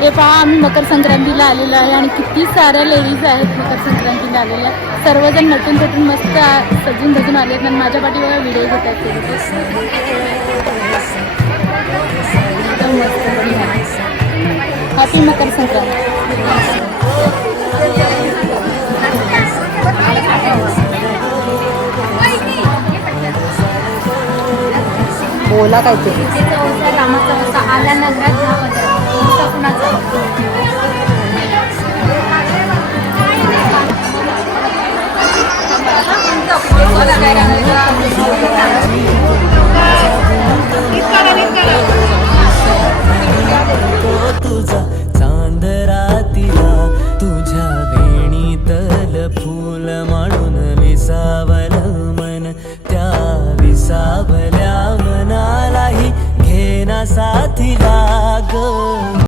हे पहा, आम्ही मकर संक्रांतीला आलेलो आहे आणि किती साऱ्या लेडीज आहेत मकर संक्रांतीला आलेल्या. सर्वजण नटून थटून मस्त सजून धजून आले आहेत आणि माझ्या पाठीवर व्हिडिओ घेत आहेत ते लोक. हॅपी मकर संक्रांत. बोला काय ते रामाचा आल्या नगरात कुणाचा तुझा चांदरातीला तुझ्या वेणीतल फूल म्हणून विसावल मन, त्या विसावल्या मनालाही घेना साथीला ग.